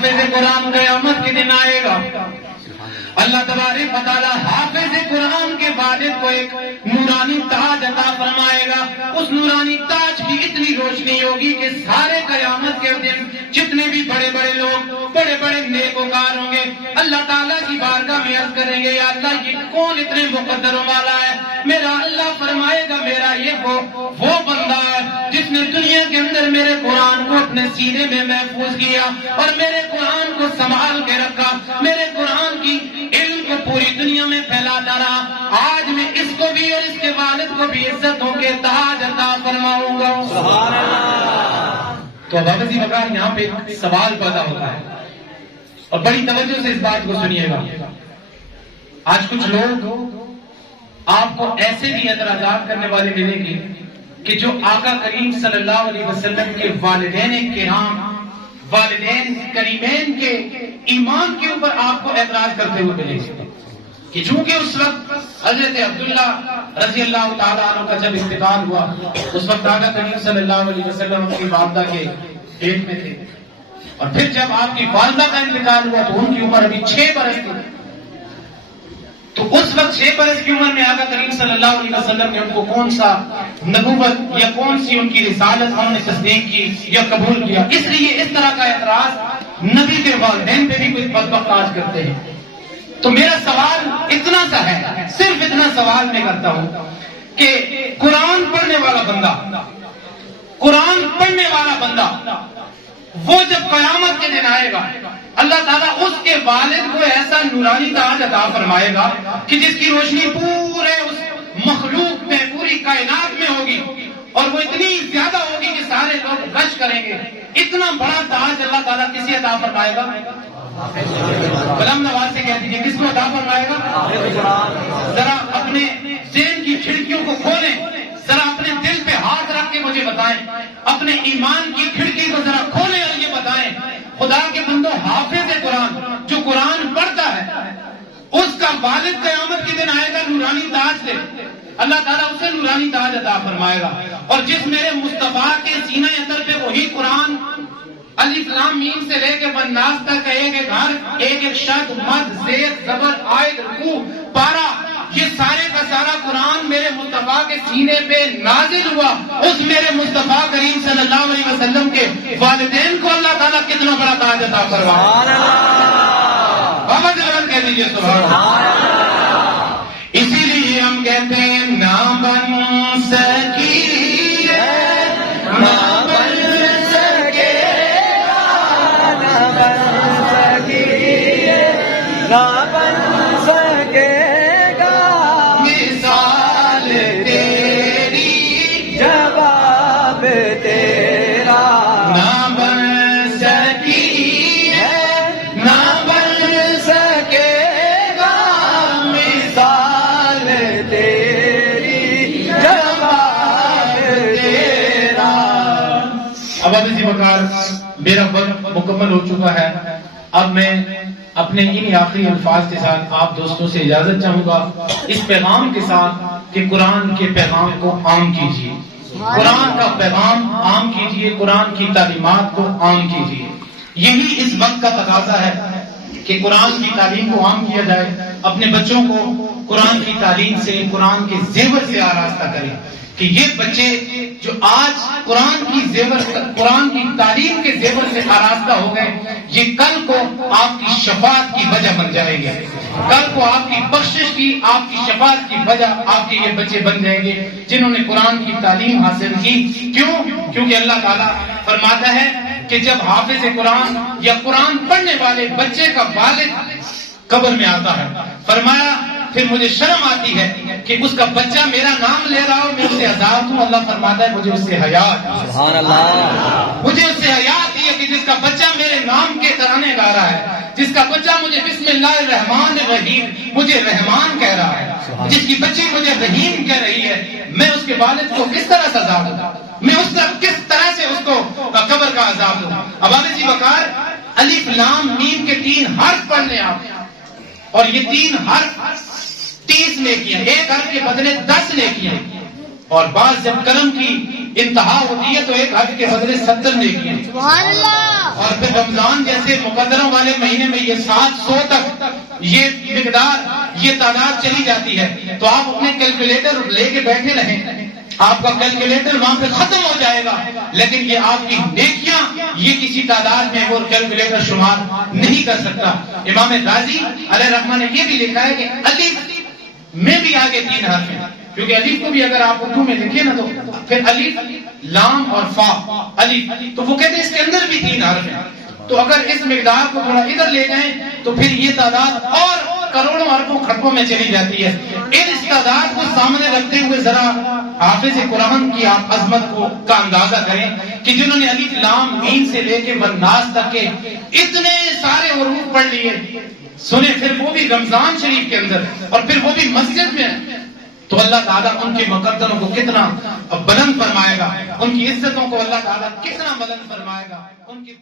حافظ قرآن قیامت کے دن آئے گا، اللہ تبارک و تعالیٰ حافظ قرآن کے والد کو ایک نورانی تاج عطا فرمائے گا. اس نورانی تاج کی اتنی روشنی ہوگی کہ سارے قیامت کے دن جتنے بھی بڑے بڑے لوگ، بڑے بڑے نیکوکار ہوں گے، اللہ تعالیٰ کی بارگاہ میں عرض کریں گے یا اللہ یہ کون اتنے مقدروں والا ہے؟ میرا اللہ فرمائے گا میرا یہ وہ بندہ ہے جس نے دنیا کے اندر میرے قرآن کو اپنے سینے میں محفوظ کیا اور میرے قرآن کو سنبھال کے رکھا، میرے قرآن کی علم کو پوری دنیا میں پھیلاتا رہا. آج میں اس کو بھی اور اس کے والد کو بھی عزتوں کے تاج عطا فرماؤں گا. سبحان اللہ. تو اب اسی وقت یہاں پہ ایک سوال پیدا ہوتا ہے اور بڑی توجہ سے اس بات کو سنیے گا. آج کچھ لوگ آپ کو ایسے بھی اعتراضات کرنے والے ملیں گے کہ جو آقا کریم صلی اللہ علیہ وسلم کے والدین کرام، والدین کریمین کے ایمان کے اوپر آپ کو اعتراض کرتے ہوئے ملیں گے کہ چونکہ اس وقت حضرت عبداللہ رضی اللہ تعالیٰ عنہ کا جب انتقال ہوا، اس وقت آقا کریم صلی اللہ علیہ وسلم اپنی والدہ کے پیٹ میں تھے، اور پھر جب آپ کی والدہ کا انتقال ہوا تو ان کی عمر ابھی 6 برس تھی. تو اس وقت 6 برس کی عمر میں آقا کریم صلی اللہ علیہ وسلم نے ان کو کون سا نبوت یا کون سی ان کی رسالت ہم نے تصدیق کی یا قبول کیا؟ اس لیے اس طرح کا اعتراض نبی کے والدین پہ بھی کچھ بدبخت آج کرتے ہیں. تو میرا سوال اتنا سا ہے، صرف اتنا سوال میں کرتا ہوں کہ قرآن پڑھنے والا بندہ، قرآن پڑھنے والا بندہ وہ جب قیامت کے دن آئے گا، اللہ تعالیٰ اس کے والد کو ایسا نورانی تاج عطا فرمائے گا کہ جس کی روشنی پورے اس مخلوق میں، پوری کائنات میں ہوگی، اور وہ اتنی زیادہ ہوگی کہ سارے لوگ گشت کریں گے. اتنا بڑا تاج اللہ تعالیٰ کسی عطا فرمائے گا؟ غلام نواز سے کہہ دیجیے کس کو عطا فرمائے گا؟ ذرا اپنے ذہن کی کھڑکیوں کو کھولیں، ذرا اپنے دل پہ ہاتھ رکھ کے مجھے بتائیں، اپنے ایمان کی کھڑکی کو ذرا کھولیں اور یہ بتائیں خدا کے بندو، حافظ قرآن جو قرآن پڑھتا ہے اس کا والد قیامت کے دن آئے گا نورانی تاج سے، اللہ تعالیٰ اسے نورانی تاج عطا فرمائے گا. اور جس میرے مصطفیٰ کے سینہ اندر پہ وہی قرآن الف لام میم سے لے کے والناس تک ایک ایک حرف، ایک ایک شد، مد، زیر، زبر، آیت، رکوع، پارا، یہ سارے کا سارا قرآن میرے مصطفیٰ کے سینے پہ نازل ہوا، اس میرے مصطفیٰ کریم صلی اللہ علیہ وسلم کے والدین کو اللہ تعالیٰ کتنا بڑا تاج عطا فرمائے. بابا جلال کہہ دیجیے سبحان اللہ. اسی لیے ہم کہتے ہیں نہ بن سکی نہ میرا وقت مکمل ہو چکا ہے. اب میں اپنے ان آخری الفاظ کے ساتھ آپ دوستوں سے اجازت چاہوں گا، اس پیغام کے ساتھ کہ قرآن کے پیغام کو عام کیجیے، قرآن کا پیغام عام کیجیے، قرآن کی تعلیمات کو عام کیجیے. یہی اس وقت کا تقاضا ہے کہ قرآن کی تعلیم کو عام کیا جائے. اپنے بچوں کو قرآن کی تعلیم سے، قرآن کے زیور سے آراستہ کریں کہ یہ بچے جو آج قرآن کی تعلیم کے زیور سے آراستہ ہو گئے، یہ کل کو آپ کی شفاعت کی وجہ بن جائیں گے، کل کو آپ کی بخشش کی، آپ کی شفاعت کی وجہ آپ کے یہ بچے بن جائیں گے جنہوں نے قرآن کی تعلیم حاصل کی. کیونکہ اللہ تعالیٰ فرماتا ہے کہ جب حافظ قرآن یا قرآن پڑھنے والے بچے کا والد قبر میں آتا ہے، فرمایا پھر مجھے شرم آتی ہے کہ اس کا بچہ میرا نام لے رہا ہو، میں اس سے آزاد ہوں. اللہ فرماتا ہے مجھے اس سے حیا سبحان اللہ، مجھے اس سے حیا آتی ہے کہ جس کا بچہ میرے نام کے ترانے گا رہا ہے، جس کا بچہ مجھے بسم اللہ الرحمن الرحیم مجھے رحمان کہہ رہا ہے، جس کی بچی مجھے رحیم کہہ رہی ہے، میں اس کے والد کو کس طرح سزا دوں، میں اس طرح کس طرح سے اس کو قبر کا عذاب دوں. اب آپ وقار الف لام میم کے 3 حرف پڑھنے آپ، اور یہ 3 حرف 30 نیکیاں، ایک حرف کے بدلے 10 نیکیاں. اور بعض جب قلم کی انتہا ہوتی ہے تو ایک حد کے بدلے 70 نیکیاں. سبحان اللہ. اور پھر رمضان جیسے مقدروں والے مہینے میں یہ 700 تک یہ مقدار یہ تعداد چلی جاتی ہے. تو آپ اپنے کیلکولیٹر لے کے بیٹھے رہیں, آپ کا کیلکولیٹر وہاں پہ ختم ہو جائے گا, لیکن یہ آپ کی نیکیاں یہ کسی تعداد میں وہ کیلکولیٹر شمار نہیں کر سکتا. امام غازی علیہ رحمہ نے یہ بھی لکھا ہے کہ الف میں بھی آگے 3 حرف ہیں, کیونکہ الف کو بھی اگر آپ اردو میں لکھیں نا تو پھر الف لام اور فا الف, تو وہ کہتے ہیں اس کے اندر بھی 3 حرف ہیں. تو اگر اس مقدار کو تھوڑا ادھر لے جائیں تو پھر یہ تعداد اور کروڑوں اربوں کھڑپوں میں چلی جاتی ہے. اس تعداد کو سامنے رکھتے ہوئے ذرا حافظ قرآن کی آپ عظمت کو کا اندازہ کریں کہ جنہوں نے الف لام میم سے لے کے والناس تک کے اتنے سارے حروف پڑھ لیے, سنیں پھر وہ بھی رمضان شریف کے اندر اور پھر وہ بھی مسجد میں, تو اللہ تعالیٰ ان کے مقدروں کو کتنا بلند فرمائے گا, ان کی عزتوں کو اللہ تعالیٰ کتنا بلند فرمائے گا, ان کی